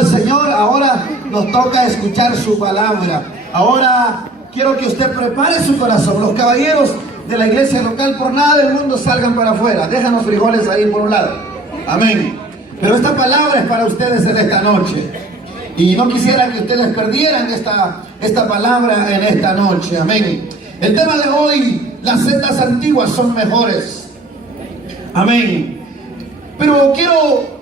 Señor, ahora nos toca escuchar su palabra. Ahora quiero que usted prepare su corazón. Los caballeros de la iglesia local, por nada del mundo salgan para afuera. Dejan los frijoles ahí por un lado. Amén. Pero esta palabra es para ustedes en esta noche. Y no quisiera que ustedes perdieran esta palabra en esta noche. Amén. El tema de hoy: las sendas antiguas son mejores. Amén. Pero quiero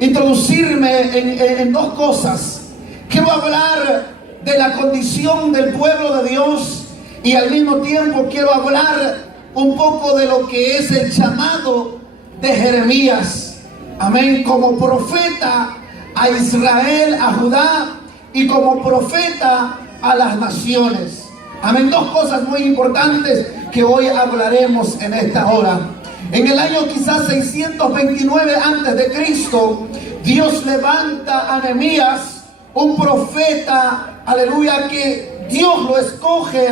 introducirme en dos cosas. Quiero hablar de la condición del pueblo de Dios y al mismo tiempo quiero hablar un poco de lo que es el llamado de Jeremías. Amén. Como profeta a Israel, a Judá, y como profeta a las naciones. Amén. Dos cosas muy importantes que hoy hablaremos en esta hora. En el año quizás 629 antes de Cristo, Dios levanta a Nehemías, un profeta, aleluya, que Dios lo escoge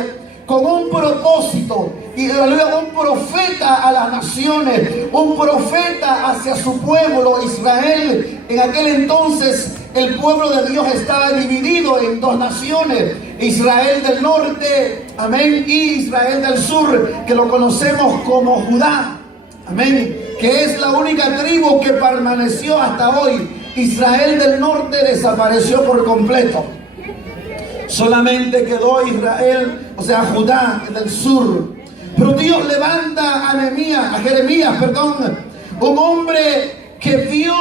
con un propósito. Y aleluya, un profeta a las naciones, un profeta hacia su pueblo Israel. En aquel entonces el pueblo de Dios estaba dividido en dos naciones: Israel del norte, amén, y Israel del sur, que lo conocemos como Judá. Amén, que es la única tribu que permaneció hasta hoy. Israel del norte desapareció por completo. Solamente quedó Israel, o sea, Judá del sur. Pero Dios levanta a Jeremías, un hombre que vio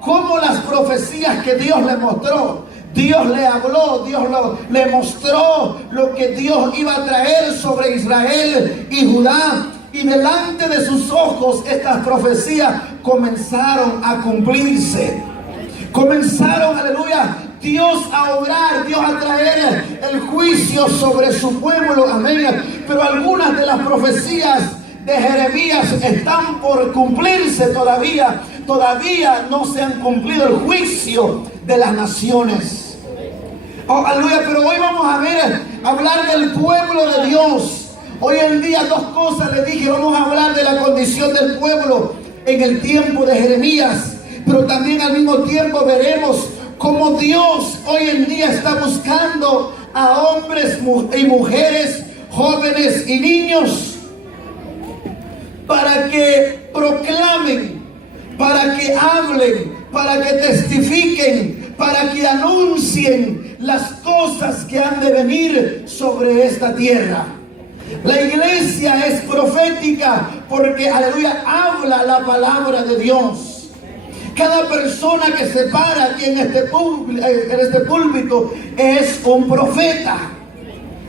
cómo las profecías que Dios le mostró, Dios le habló, le mostró lo que Dios iba a traer sobre Israel y Judá. Y delante de sus ojos estas profecías comenzaron a cumplirse. Comenzaron, aleluya, Dios a obrar, Dios a traer el juicio sobre su pueblo. Amén. Pero algunas de las profecías de Jeremías están por cumplirse todavía. Todavía no se han cumplido el juicio de las naciones. Oh, aleluya, pero hoy vamos a hablar del pueblo de Dios. Hoy en día dos cosas le dije. Vamos a hablar de la condición del pueblo en el tiempo de Jeremías, pero también al mismo tiempo veremos cómo Dios hoy en día está buscando a hombres y mujeres, jóvenes y niños, para que proclamen, para que hablen, para que testifiquen, para que anuncien las cosas que han de venir sobre esta tierra. La iglesia es profética porque, aleluya, habla la palabra de Dios. Cada persona que se para aquí en este púlpito es un profeta.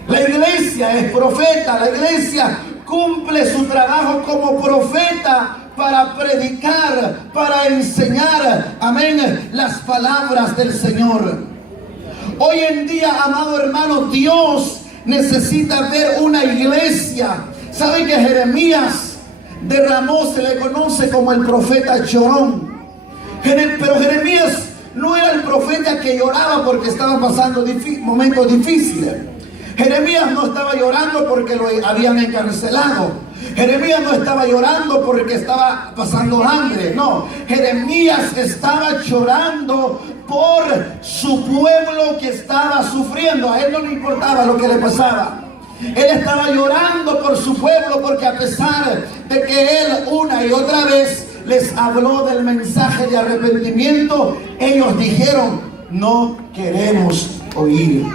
La iglesia es profeta. La iglesia cumple su trabajo como profeta para predicar, para enseñar, amén, las palabras del Señor. Hoy en día, amado hermano, Dios necesita ver una iglesia. ¿Saben que Jeremías derramó, se le conoce como el profeta llorón? Pero Jeremías no era el profeta que lloraba porque estaba pasando momentos difíciles. Jeremías no estaba llorando porque lo habían encarcelado. Jeremías no estaba llorando porque estaba pasando hambre. No, Jeremías estaba llorando por su pueblo que estaba sufriendo. A él no le importaba lo que le pasaba. Él estaba llorando por su pueblo porque, a pesar de que él una y otra vez les habló del mensaje de arrepentimiento, ellos dijeron: no queremos oír.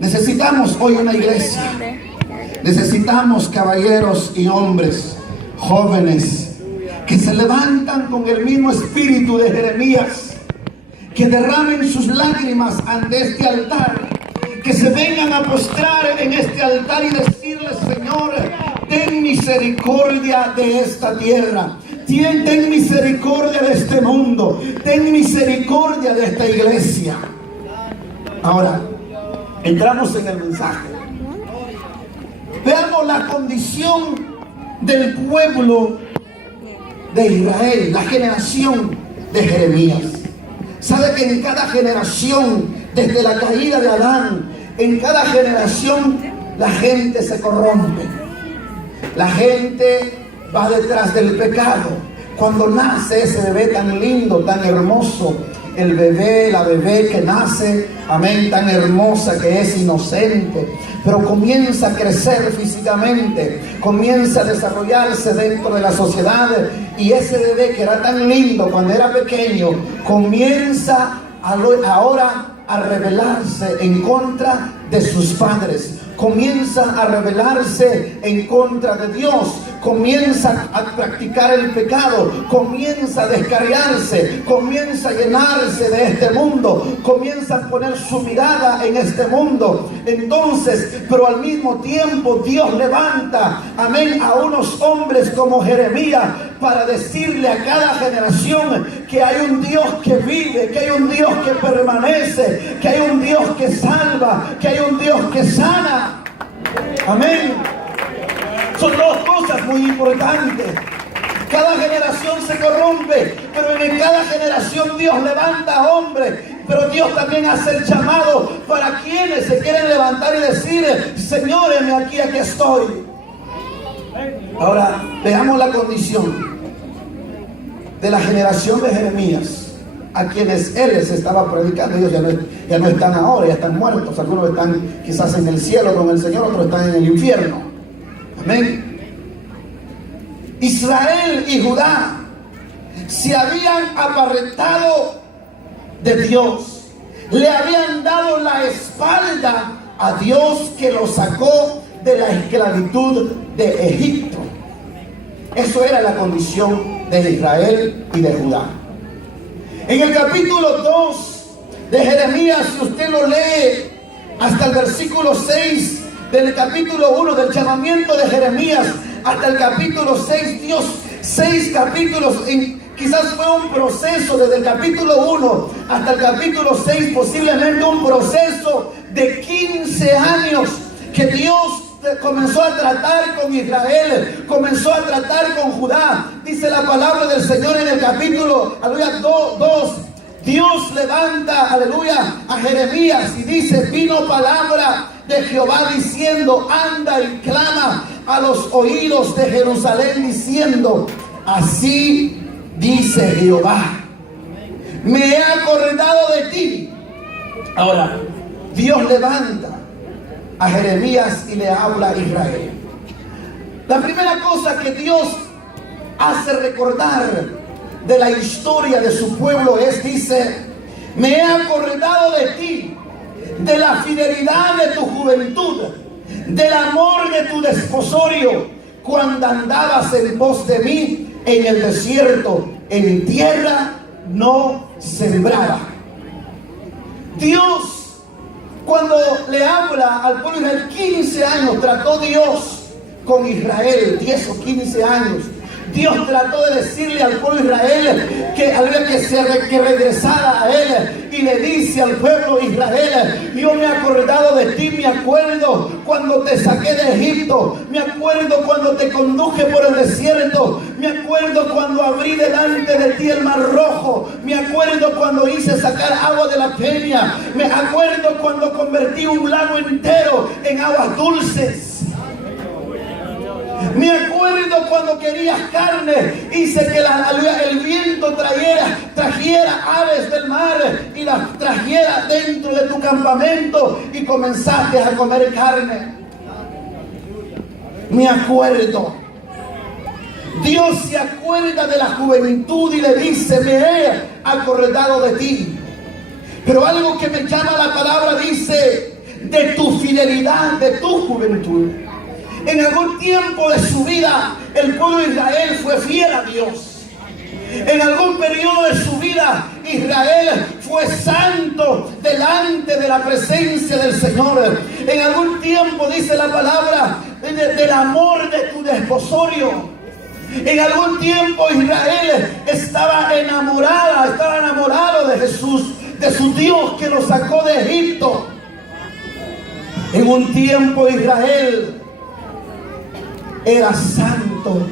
Necesitamos hoy una iglesia. Necesitamos caballeros y hombres, jóvenes, que se levantan con el mismo espíritu de Jeremías, que derramen sus lágrimas ante este altar, que se vengan a postrar en este altar y decirle: Señor, ten misericordia de esta tierra, ten misericordia de este mundo, ten misericordia de esta iglesia. Ahora, entramos en el mensaje. Veamos la condición del pueblo de Israel, la generación de Jeremías. ¿Sabe que en cada generación, desde la caída de Adán, en cada generación la gente se corrompe? La gente va detrás del pecado. Cuando nace ese bebé tan lindo, tan hermoso, el bebé, la bebé que nace, amén, tan hermosa que es inocente, pero comienza a crecer físicamente, comienza a desarrollarse dentro de la sociedad, y ese bebé que era tan lindo cuando era pequeño, comienza ahora a rebelarse en contra de sus padres, comienza a rebelarse en contra de Dios, comienza a practicar el pecado, comienza a descarriarse, comienza a llenarse de este mundo, comienza a poner su mirada en este mundo. Entonces, pero al mismo tiempo Dios levanta, amén, a unos hombres como Jeremías para decirle a cada generación que hay un Dios que vive, que hay un Dios que permanece, que hay un Dios que salva, que hay un Dios que sana. Amén. Son dos cosas muy importantes. Cada generación se corrompe, pero en cada generación Dios levanta hombres. Pero Dios también hace el llamado para quienes se quieren levantar y decir: Señor, heme aquí, aquí estoy. Ahora veamos la condición de la generación de Jeremías, a quienes él les estaba predicando. Ellos ya no están ahora, ya están muertos. Algunos están quizás en el cielo con el Señor, otros están en el infierno. Amén. Israel y Judá se habían apartado de Dios, le habían dado la espalda a Dios, que los sacó de la esclavitud de Egipto. Eso era la condición de Israel y de Judá. En el capítulo 2 de Jeremías, si usted lo lee hasta el versículo 6 del capítulo 1 del llamamiento de Jeremías hasta el capítulo 6, Dios, 6 capítulos, quizás fue un proceso desde el capítulo 1 hasta el capítulo 6, posiblemente un proceso de 15 años que Dios comenzó a tratar con Israel, comenzó a tratar con Judá. Dice la palabra del Señor en el capítulo, aleluya, 2. Dios levanta, aleluya, a Jeremías y dice: vino palabra de Jehová diciendo: anda y clama a los oídos de Jerusalén diciendo: así dice Jehová, me he acordado de ti. Ahora, Dios levanta a Jeremías y le habla a Israel. La primera cosa que Dios hace recordar de la historia de su pueblo dice: me he acordado de ti, de la fidelidad de tu juventud, del amor de tu desposorio, cuando andabas en pos de mí en el desierto, en tierra no sembrada. Dios, cuando le habla al pueblo de Israel, 15 años trató Dios con Israel, 10 o 15 años. Dios trató de decirle al pueblo de Israel que regresara a él, y le dice al pueblo de Israel: yo me he acordado de ti, me acuerdo cuando te saqué de Egipto, me acuerdo cuando te conduje por el desierto, me acuerdo cuando abrí delante de ti el mar rojo, me acuerdo cuando hice sacar agua de la peña, me acuerdo cuando convertí un lago entero en aguas dulces. Me acuerdo cuando querías carne, hice que el viento trajera aves del mar y las trajera dentro de tu campamento, y comenzaste a comer carne. Me acuerdo. Dios se acuerda de la juventud y le dice: me he acordado de ti. Pero algo que me llama la palabra dice: de tu fidelidad, de tu juventud. En algún tiempo de su vida, el pueblo de Israel fue fiel a Dios. En algún periodo de su vida, Israel fue santo delante de la presencia del Señor. En algún tiempo, dice la palabra, del amor de tu desposorio. En algún tiempo Israel estaba enamorado de Jesús, de su Dios que lo sacó de Egipto. En un tiempo Israel era santo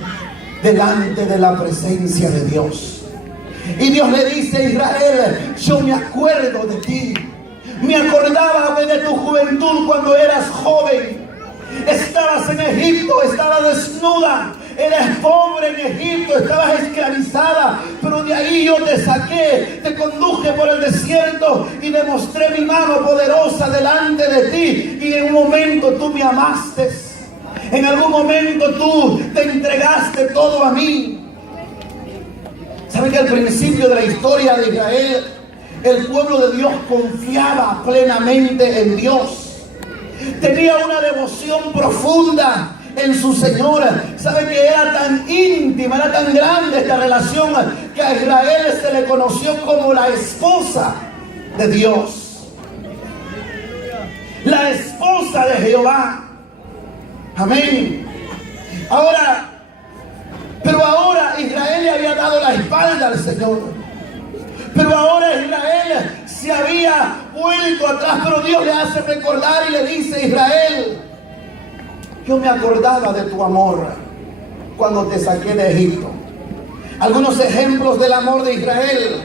delante de la presencia de Dios. Y Dios le dice a Israel: yo me acuerdo de ti. Me acordaba de tu juventud cuando eras joven. Estabas en Egipto, estabas desnuda, eres pobre en Egipto, estabas esclavizada, pero de ahí yo te saqué, te conduje por el desierto y demostré mi mano poderosa delante de ti, y en un momento tú me amaste, en algún momento tú te entregaste todo a mí. ¿Saben que al principio de la historia de Israel, el pueblo de Dios confiaba plenamente en Dios? Tenía una devoción profunda en su Señor. ¿Sabe que era tan íntima, era tan grande esta relación, que a Israel se le conoció como la esposa de Dios? La esposa de Jehová. Amén. Pero ahora Israel le había dado la espalda al Señor. Pero ahora Israel se había vuelto atrás. Pero Dios le hace recordar y le dice: Israel, yo me acordaba de tu amor cuando te saqué de Egipto. Algunos ejemplos del amor de Israel.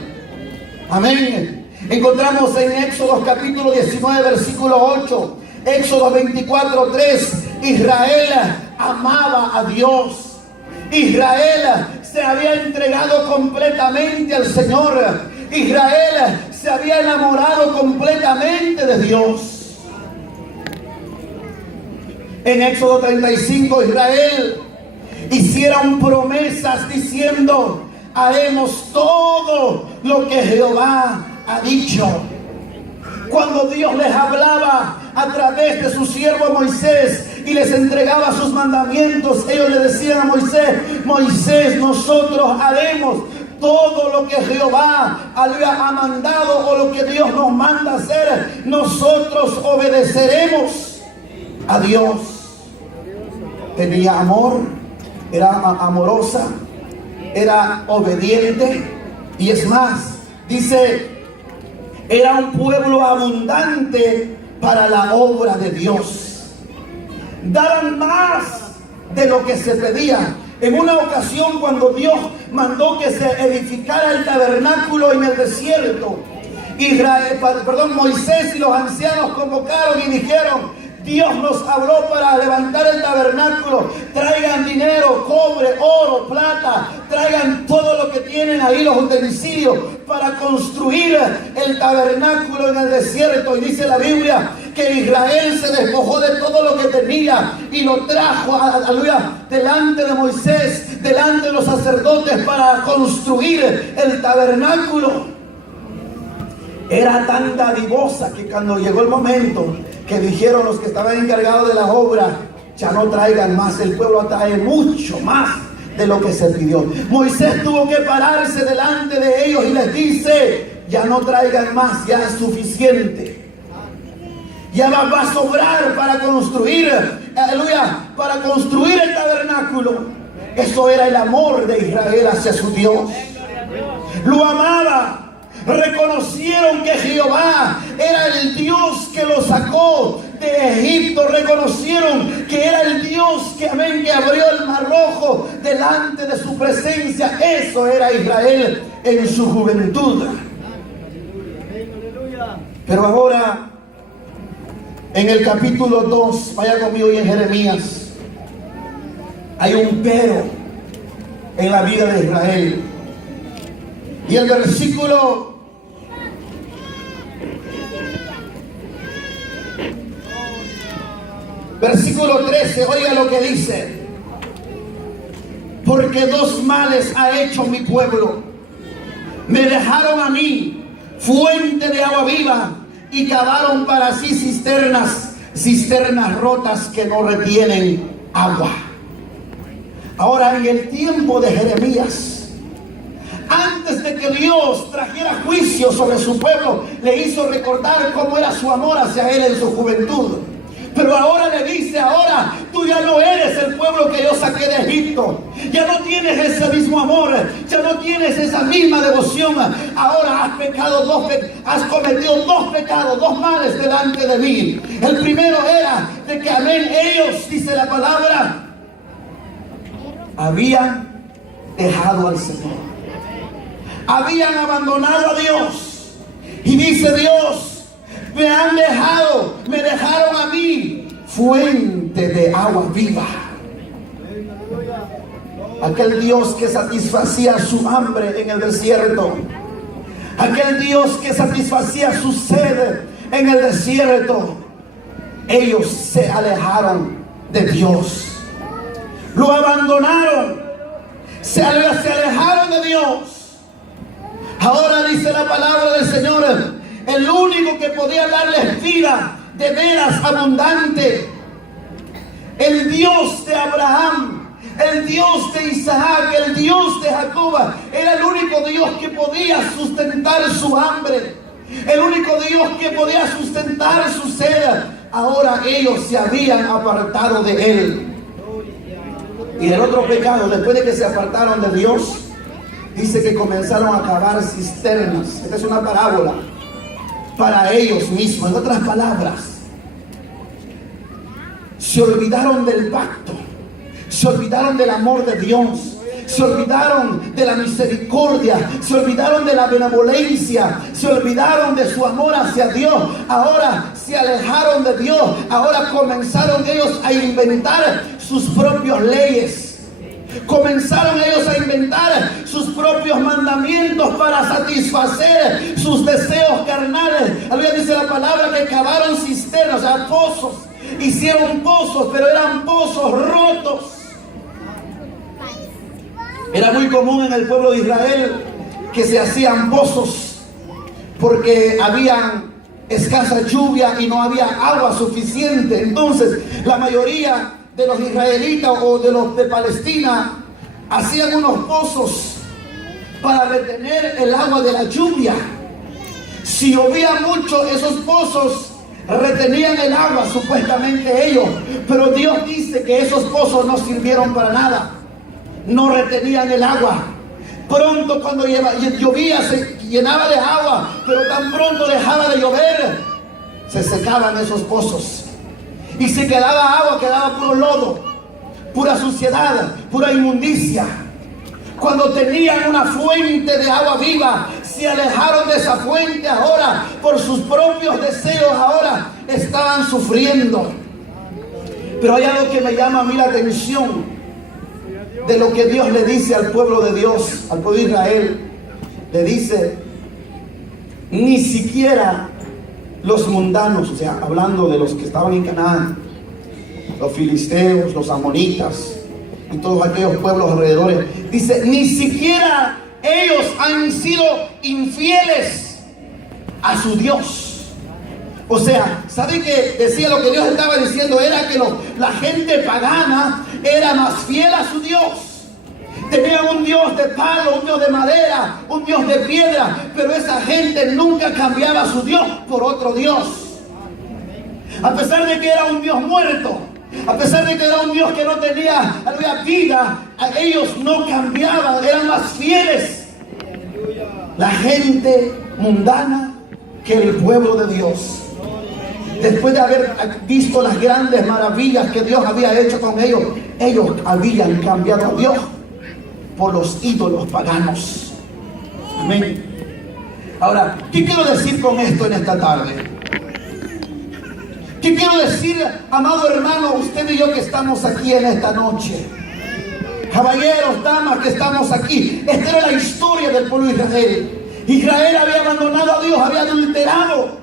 Amén. Encontramos en Éxodo capítulo 19, versículo 8. Éxodo 24, 3. Israel amaba a Dios. Israel se había entregado completamente al Señor. Israel se había enamorado completamente de Dios. En Éxodo 35, Israel hicieron promesas diciendo: haremos todo lo que Jehová ha dicho. Cuando Dios les hablaba a través de su siervo Moisés y les entregaba sus mandamientos, ellos le decían a Moisés: Moisés, nosotros haremos todo lo que Jehová ha mandado, o lo que Dios nos manda hacer. Nosotros obedeceremos a Dios. Tenía amor, era amorosa, era obediente, y es más, dice, era un pueblo abundante para la obra de Dios. Daban más de lo que se pedía. En una ocasión, cuando Dios mandó que se edificara el tabernáculo en el desierto, Moisés y los ancianos convocaron y dijeron: Dios nos habló para levantar el tabernáculo. Traigan dinero, cobre, oro, plata. Traigan todo lo que tienen ahí, los utensilios, para construir el tabernáculo en el desierto. Y dice la Biblia que Israel se despojó de todo lo que tenía y lo trajo, aleluya, delante de Moisés, delante de los sacerdotes, para construir el tabernáculo. Era tan dadivosa que cuando llegó el momento que dijeron los que estaban encargados de la obra: ya no traigan más, el pueblo trae mucho más de lo que se pidió. Moisés tuvo que pararse delante de ellos y les dice: ya no traigan más, ya es suficiente. Ya va a sobrar para construir, aleluya, para construir el tabernáculo. Eso era el amor de Israel hacia su Dios. Lo amaba. Reconocieron que Jehová era el Dios que los sacó de Egipto. Reconocieron que era el Dios que, amén, que abrió el mar rojo delante de su presencia. Eso era Israel en su juventud. Pero ahora, en el capítulo 2, vaya conmigo, y en Jeremías, hay un pero en la vida de Israel. Y el versículo 13, oiga lo que dice: porque dos males ha hecho mi pueblo. Me dejaron a mí fuente de agua viva, y cavaron para sí cisternas rotas que no retienen agua. Ahora, en el tiempo de Jeremías, antes de que Dios trajera juicio sobre su pueblo, le hizo recordar cómo era su amor hacia él en su juventud. Pero ahora le dice: ahora tú ya no eres el pueblo que yo saqué de Egipto. Ya no tienes ese mismo amor, ya no tienes esa misma devoción. Ahora has cometido dos pecados, dos males delante de mí. El primero era de que, amén, ellos, dice la palabra, habían dejado al Señor. Habían abandonado a Dios. Y dice Dios: me dejaron a mí fuente de agua viva. aquel Dios que satisfacía su hambre en el desierto, aquel Dios que satisfacía su sed en el desierto, ellos se alejaron de Dios, lo abandonaron, se alejaron de Dios. Ahora dice la palabra del Señor, el único que podía darles vida de veras abundante, el Dios de Abraham, el Dios de Isaac, el Dios de Jacob, era el único Dios que podía sustentar su hambre, el único Dios que podía sustentar su sed. Ahora ellos se habían apartado de Él. Y el otro pecado, después de que se apartaron de Dios, dice que comenzaron a cavar cisternas. Esta es una parábola para ellos mismos. En otras palabras, se olvidaron del pacto, se olvidaron del amor de Dios, se olvidaron de la misericordia, se olvidaron de la benevolencia, se olvidaron de su amor hacia Dios. Ahora se alejaron de Dios, ahora comenzaron ellos a inventar sus propias leyes, comenzaron ellos a inventar sus propios mandamientos para satisfacer sus deseos carnales. Había, dice la palabra, que cavaron cisternas, o sea, pozos, hicieron pozos, pero eran pozos rotos. Era muy común en el pueblo de Israel que se hacían pozos porque había escasa lluvia y no había agua suficiente. Entonces la mayoría de los israelitas o de los de Palestina hacían unos pozos para retener el agua de la lluvia. Si llovía mucho, esos pozos retenían el agua, supuestamente ellos, pero Dios dice que esos pozos no sirvieron para nada. No retenían el agua. Pronto cuando llovía se llenaba de agua, pero tan pronto dejaba de llover, se secaban esos pozos. Y si quedaba agua, quedaba puro lodo, pura suciedad, pura inmundicia. Cuando tenían una fuente de agua viva, se alejaron de esa fuente. Ahora, por sus propios deseos, ahora estaban sufriendo. Pero hay algo que me llama a mí la atención de lo que Dios le dice al pueblo de Dios, al pueblo de Israel. Le dice, ni siquiera los mundanos, o sea, hablando de los que estaban en Canaán, los filisteos, los amonitas y todos aquellos pueblos alrededores, dice, ni siquiera ellos han sido infieles a su Dios. O sea, ¿sabe qué decía? Lo que Dios estaba diciendo era que la gente pagana era más fiel a su Dios. Tenían un Dios de palo, un Dios de madera, un Dios de piedra, pero esa gente nunca cambiaba a su Dios por otro Dios. A pesar de que era un Dios muerto, a pesar de que era un Dios que no tenía vida, ellos no cambiaban, eran más fieles. La gente mundana que el pueblo de Dios. Después de haber visto las grandes maravillas que Dios había hecho con ellos, ellos habían cambiado a Dios por los ídolos paganos. Amén. Ahora, ¿qué quiero decir con esto en esta tarde? ¿Qué quiero decir, amado hermano, usted y yo que estamos aquí en esta noche? Caballeros, damas que estamos aquí. Esta era la historia del pueblo de Israel. Israel había abandonado a Dios, había adulterado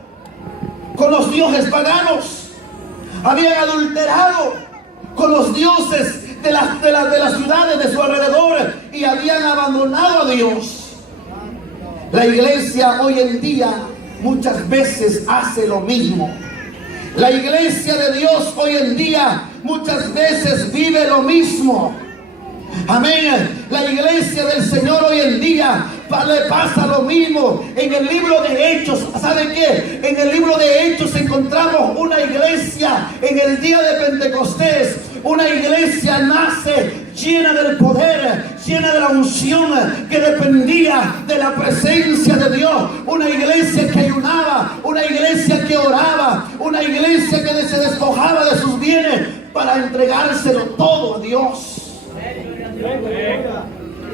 con los dioses paganos, habían adulterado con los dioses de las ciudades de su alrededor y habían abandonado a Dios. La iglesia hoy en día muchas veces hace lo mismo. La iglesia de Dios hoy en día muchas veces vive lo mismo. Amén. La iglesia del Señor hoy en día le pasa lo mismo. En el libro de Hechos, ¿sabe qué? En el libro de Hechos encontramos una iglesia en el día de Pentecostés. Una iglesia nace llena del poder, llena de la unción que dependía de la presencia de Dios. Una iglesia que ayunaba, una iglesia que oraba, una iglesia que se despojaba de sus bienes para entregárselo todo a Dios.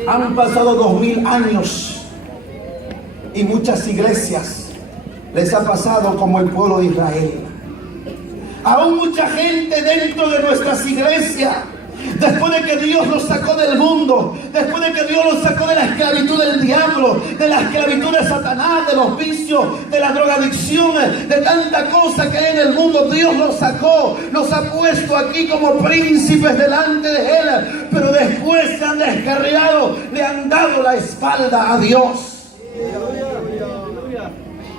Han pasado 2000 años y muchas iglesias les ha pasado como el pueblo de Israel. Aún mucha gente dentro de nuestras iglesias Después de que Dios los sacó del mundo, después de que Dios los sacó de la esclavitud del diablo, de la esclavitud de Satanás, de los vicios, de la drogadicción, de tanta cosa que hay en el mundo, Dios los sacó, los ha puesto aquí como príncipes delante de Él, pero después se han descarriado, le han dado la espalda a Dios.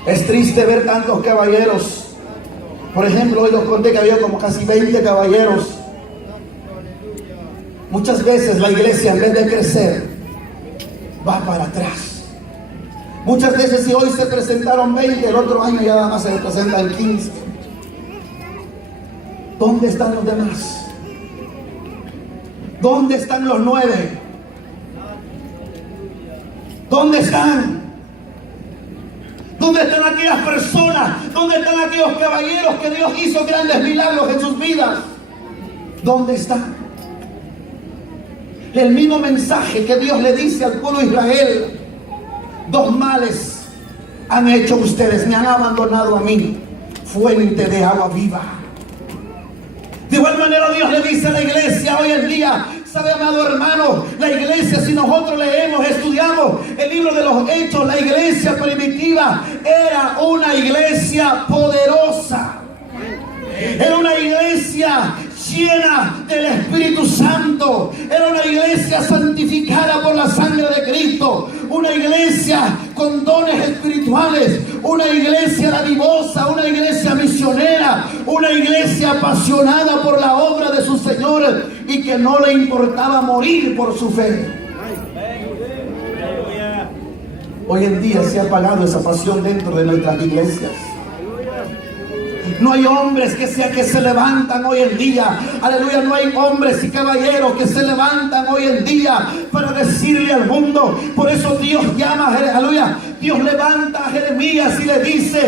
Es triste ver tantos caballeros. Por ejemplo, hoy los conté que había como casi 20 caballeros. Muchas veces la iglesia, en vez de crecer, va para atrás. Muchas veces, si hoy se presentaron 20, el otro año ya nada más se presentan 15. ¿Dónde están los demás? ¿Dónde están los 9? ¿Dónde están? ¿Dónde están aquellas personas? ¿Dónde están aquellos caballeros que Dios hizo grandes milagros en sus vidas? ¿Dónde están? El mismo mensaje que Dios le dice al pueblo de Israel: 2 males han hecho ustedes, me han abandonado a mí, fuente de agua viva. De igual manera Dios le dice a la iglesia hoy en día: sabe, amado hermano, la iglesia, si nosotros leemos, estudiamos el libro de los Hechos, la iglesia primitiva era una iglesia poderosa. Era una iglesia llena del Espíritu Santo. Era una iglesia santificada por la sangre de Cristo. Una iglesia con dones espirituales. Una iglesia dadivosa. Una iglesia misionera. Una iglesia apasionada por la obra de su Señor y que no le importaba morir por su fe. Hoy en día se ha apagado esa pasión dentro de nuestras iglesias. No hay hombres que se levantan hoy en día. Aleluya, no hay hombres y caballeros que se levantan hoy en día para decirle al mundo. Por eso Dios llama, aleluya, Dios levanta a Jeremías y le dice: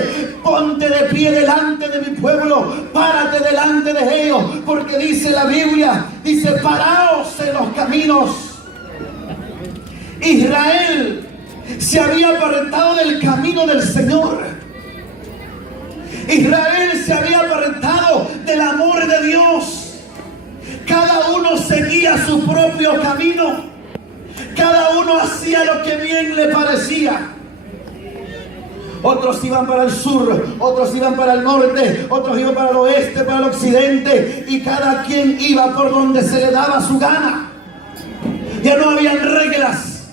ponte de pie delante de mi pueblo, párate delante de ellos, porque dice la Biblia, dice: paraos en los caminos. Israel se había apartado del camino del Señor. Israel se había apartado del amor de Dios. Cada uno seguía su propio camino. Cada uno hacía lo que bien le parecía. Otros iban para el sur, otros iban para el norte, otros iban para el oeste, para el occidente, y cada quien iba por donde se le daba su gana. Ya no habían reglas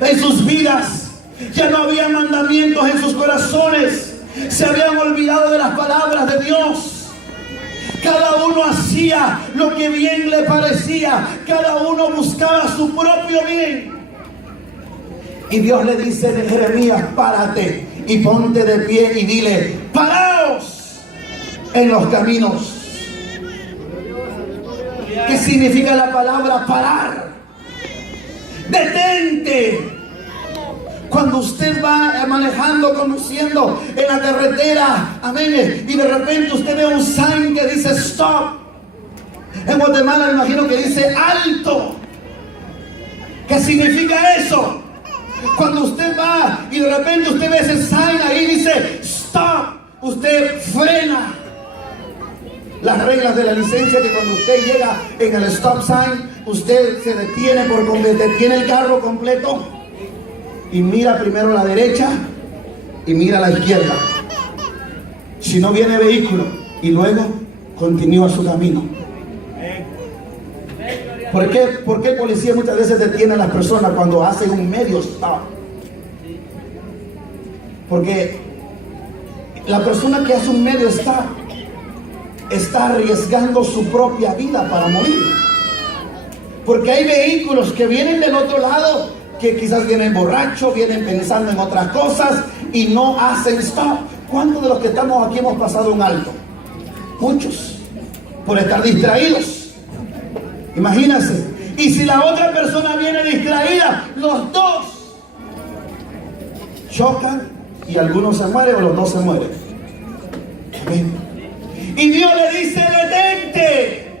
en sus vidas, ya no había mandamientos en sus corazones. Se habían olvidado de las palabras de Dios. Cada uno hacía lo que bien le parecía. Cada uno buscaba su propio bien. Y Dios le dice a Jeremías: párate y ponte de pie y dile: paraos en los caminos. ¿Qué significa la palabra parar? Detente. Cuando usted va manejando, conduciendo en la carretera, amén, y de repente usted ve un sign que dice stop. En Guatemala me imagino que dice alto. ¿Qué significa eso? Cuando usted va y de repente usted ve ese sign ahí dice stop, usted frena. Las reglas de la licencia, que cuando usted llega en el stop sign, usted se detiene por completo, detiene el carro completo y mira primero a la derecha y mira a la izquierda. Si no viene vehículo, y luego continúa su camino. ¿Por qué el policía muchas veces detiene a las personas cuando hacen un medio stop? Porque la persona que hace un medio stop está arriesgando su propia vida para morir. Porque hay vehículos que vienen del otro lado, que quizás vienen borrachos, vienen pensando en otras cosas y no hacen stop. ¿Cuántos de los que estamos aquí hemos pasado un alto? Muchos, por estar distraídos. Imagínense. Y si la otra persona viene distraída, los dos chocan y algunos se mueren o los dos se mueren. Amén. Y Dios le dice: detente,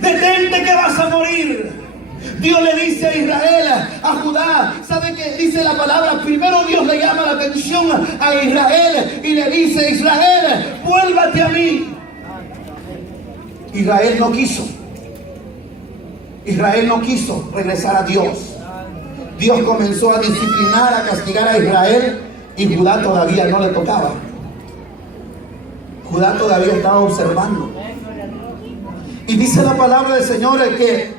detente que vas a morir. Dios le dice a Israel, a Judá, ¿sabe qué dice la palabra? Primero Dios le llama la atención a Israel y le dice: Israel, vuélvate a mí. Israel no quiso. Israel no quiso regresar a Dios. Dios comenzó a disciplinar, a castigar a Israel, y Judá todavía no le tocaba. Judá todavía estaba observando. Y dice la palabra del Señor que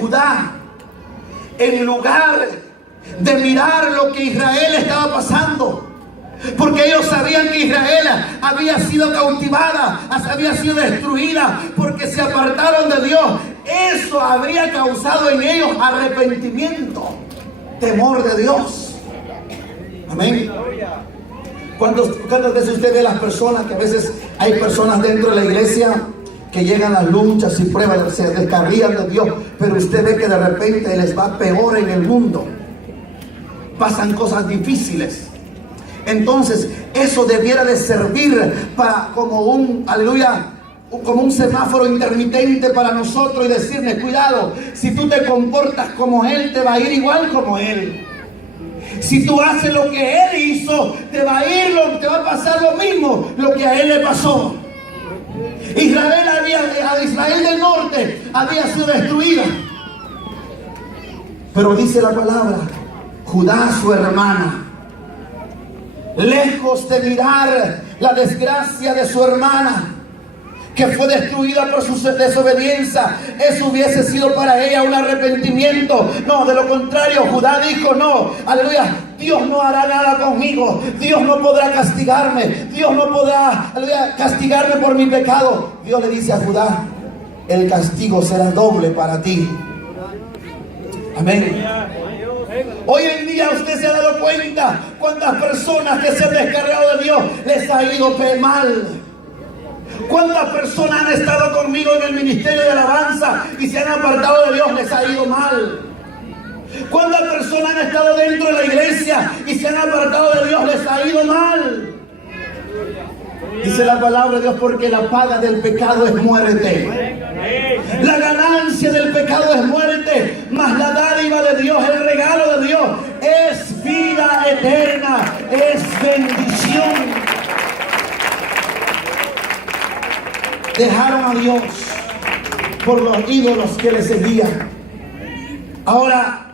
Judá, en lugar de mirar lo que Israel estaba pasando, porque ellos sabían que Israel había sido cautivada, había sido destruida, porque se apartaron de Dios. Eso habría causado en ellos arrepentimiento, temor de Dios. Amén. ¿Cuántas veces usted ve las personas, que a veces hay personas dentro de la iglesia que llegan a luchas y pruebas, se descarrían de Dios, pero usted ve que de repente les va peor en el mundo? Pasan cosas difíciles. Entonces, eso debiera de servir para como un, aleluya, como un semáforo intermitente para nosotros, y decirle: cuidado, si tú te comportas como Él, te va a ir igual como Él. Si tú haces lo que Él hizo, te va a pasar lo mismo, lo que a Él le pasó. A Israel del norte había sido destruida. Pero dice la palabra, Judá, su hermana, lejos de mirar la desgracia de su hermana, que fue destruida por su desobediencia, eso hubiese sido para ella un arrepentimiento. No, de lo contrario, Judá dijo: no, aleluya, Dios no hará nada conmigo, Dios no podrá castigarme, Dios no podrá, aleluya, castigarme por mi pecado. Dios le dice a Judá: el castigo será doble para ti. Amén. Hoy en día usted se ha dado cuenta cuántas personas que se han descarriado de Dios les ha ido mal. ¿Cuántas personas han estado conmigo en el ministerio de alabanza y se han apartado de Dios? Les ha ido mal. ¿Cuántas personas han estado dentro de la iglesia y se han apartado de Dios? Les ha ido mal. Dice la palabra de Dios: porque la paga del pecado es muerte. La ganancia del pecado es muerte, mas la dádiva de Dios, el regalo de Dios, es vida eterna, es bendición. Dejaron a Dios por los ídolos que les seguían. Ahora,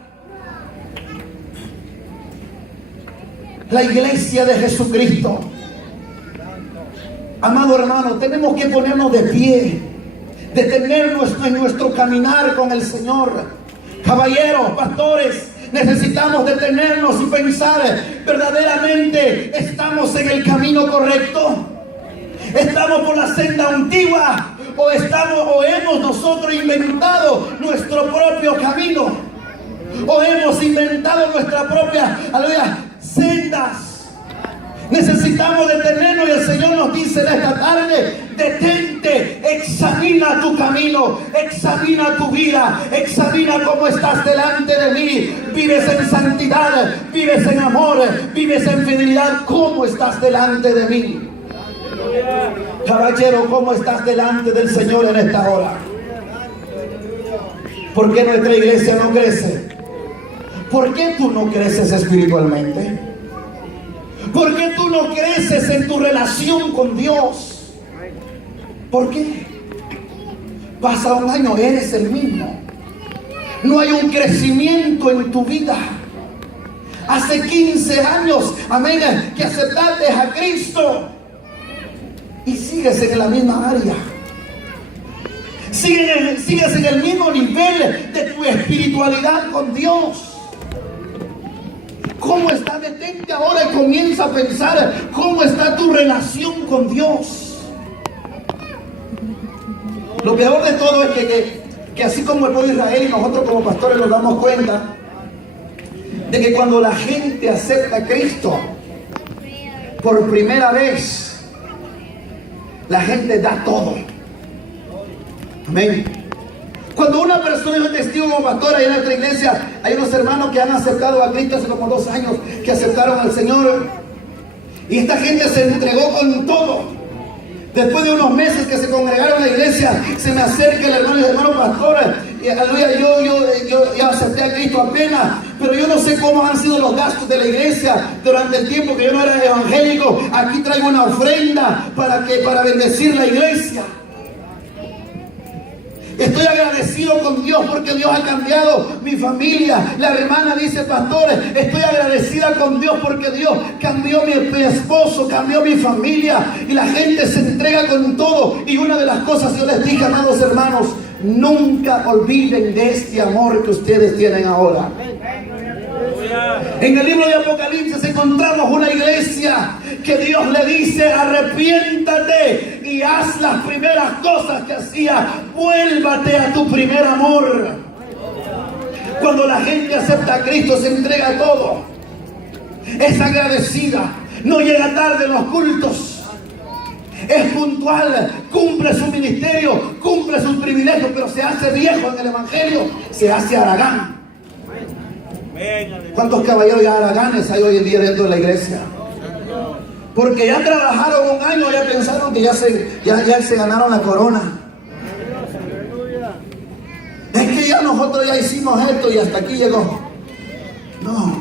la iglesia de Jesucristo, amado hermano, tenemos que ponernos de pie, detenernos en nuestro caminar con el Señor. Caballeros, pastores, necesitamos detenernos y pensar: ¿verdaderamente estamos en el camino correcto? ¿Estamos por la senda antigua o hemos nosotros inventado nuestro propio camino? ¿O hemos inventado nuestra propia, aleluya, sendas? Necesitamos detenernos, y el Señor nos dice en esta tarde: detente, examina tu camino, examina tu vida, examina cómo estás delante de mí. Vives en santidad, vives en amor, vives en fidelidad. ¿Cómo estás delante de mí? Caballero, ¿cómo estás delante del Señor en esta hora? ¿Por qué nuestra iglesia no crece? ¿Por qué tú no creces espiritualmente? ¿Por qué tú no creces en tu relación con Dios? ¿Por qué? Pasa un año, eres el mismo. No hay un crecimiento en tu vida. Hace 15 años, amén, que aceptaste a Cristo y sigues en la misma área. Sigues en el mismo nivel de tu espiritualidad con Dios. ¿Cómo está? Detente ahora y comienza a pensar cómo está tu relación con Dios. Lo peor de todo es que así como el pueblo de Israel y nosotros como pastores nos damos cuenta de que cuando la gente acepta a Cristo por primera vez, la gente da todo. Amén. Cuando una persona es un testigo como pastor, ahí en nuestra iglesia hay unos hermanos que han aceptado a Cristo hace como 2 años, que aceptaron al Señor, y esta gente se entregó con todo. Después de unos meses que se congregaron en la iglesia, se me acerca el hermano y el hermano pastor, y aleluya, yo acepté a Cristo apenas, pero yo no sé cómo han sido los gastos de la iglesia durante el tiempo que yo no era evangélico. Aquí traigo una ofrenda para bendecir la iglesia. Estoy agradecido con Dios porque Dios ha cambiado mi familia. La hermana dice, pastores, estoy agradecida con Dios porque Dios cambió mi esposo, cambió mi familia. Y la gente se entrega con todo. Y una de las cosas que yo les dije, amados hermanos, nunca olviden de este amor que ustedes tienen ahora. En el libro de Apocalipsis encontramos una iglesia que Dios le dice, arrepiéntate y haz las primeras cosas que hacía, vuélvate a tu primer amor. Cuando la gente acepta a Cristo, se entrega todo, es agradecida, no llega tarde en los cultos, es puntual, cumple su ministerio, cumple sus privilegios, pero se hace viejo en el evangelio, se hace haragán. ¿Cuántos caballeros y haraganes hay hoy en día dentro de la iglesia? Porque ya trabajaron un año, ya pensaron que ya se ganaron la corona. Es que ya nosotros ya hicimos esto y hasta aquí llegó. No.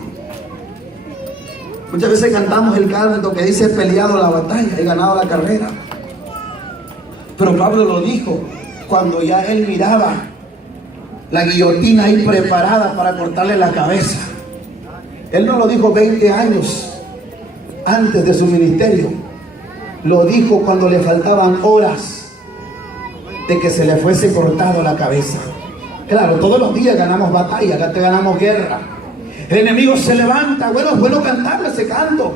Muchas veces cantamos el cántico que dice, he peleado la batalla, he ganado la carrera. Pero Pablo lo dijo cuando ya él miraba la guillotina ahí preparada para cortarle la cabeza. Él no lo dijo 20 años antes de su ministerio. Lo dijo cuando le faltaban horas de que se le fuese cortado la cabeza. Claro, todos los días ganamos batalla, ganamos guerra. El enemigo se levanta. Bueno, es bueno cantarle ese canto.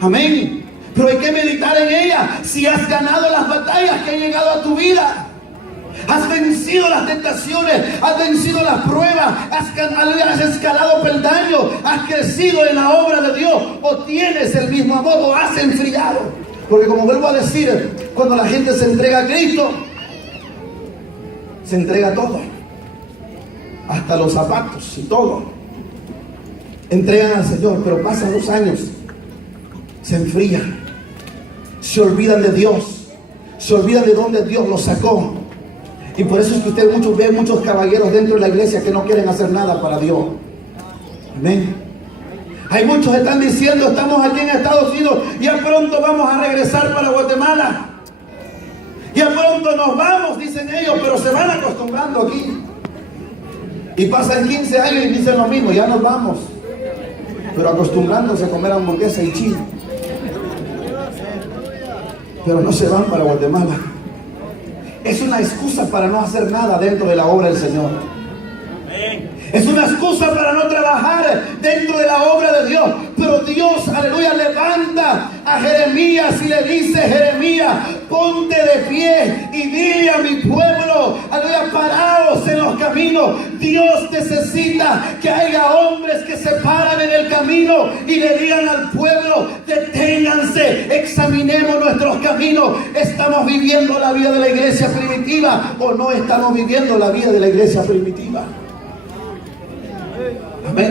Amén. Pero hay que meditar en ella. Si has ganado las batallas que han llegado a tu vida, has vencido las tentaciones, has vencido las pruebas, has escalado peldaños, has crecido en la obra de Dios, o tienes el mismo amor o has enfriado. Porque como vuelvo a decir, cuando la gente se entrega a Cristo, se entrega todo, hasta los zapatos y todo. Entregan al Señor, pero pasan 2 años, se enfrían, se olvidan de Dios, se olvidan de dónde Dios los sacó. Y por eso es que usted ve muchos caballeros dentro de la iglesia que no quieren hacer nada para Dios. Amén. Hay muchos que están diciendo, estamos aquí en Estados Unidos, ya pronto vamos a regresar para Guatemala. Ya pronto nos vamos, dicen ellos, pero se van acostumbrando aquí. Y pasan 15 años y dicen lo mismo, ya nos vamos. Pero acostumbrándose a comer hamburguesa y chile. Pero no se van para Guatemala. Es una excusa para no hacer nada dentro de la obra del Señor. Es una excusa para no trabajar dentro de la obra de Dios. Pero Dios, aleluya, levanta a Jeremías y le dice, Jeremías, ponte de pie y dile a mi pueblo, aleluya, paraos en los caminos. Dios necesita que haya hombres que se paran en el camino y le digan al pueblo, deténganse, examinemos nuestros caminos. ¿Estamos viviendo la vida de la iglesia primitiva o no estamos viviendo la vida de la iglesia primitiva? Amén.